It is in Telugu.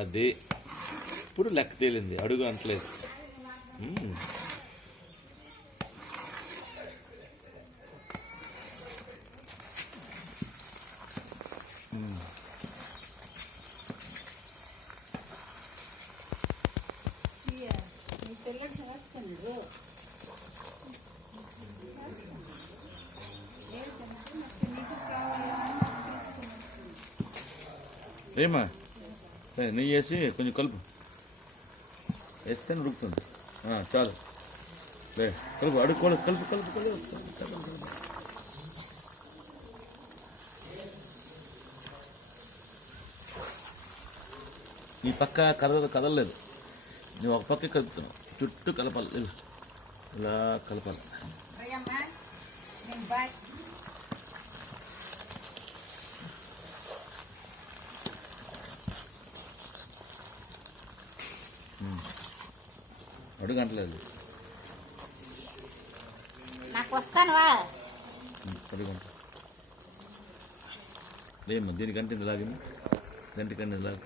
అది ఇప్పుడు లెక్క తేలింది. అడుగు అంటలేదు. మ్మ్. ఏమా? నెయ్యి వేసి కొంచెం కలుపు. వేస్తే ఉడుకుతుంది. చాలు. లే కలుపు అడుగు కలుపు కలుపు కలుపు నీ ఈ పక్క కదల కదలలేదు. నువ్వు ఒక పక్క కలుపుతున్నావు చుట్టూ కలపాలి. ఇలా కలపాలి. అడుగు అంటలేదు. నాకు వస్తానువా అడుగు అంట. లేమ్మా దీనికంటే ఇది లాగేమో గంట కంటే లాగా.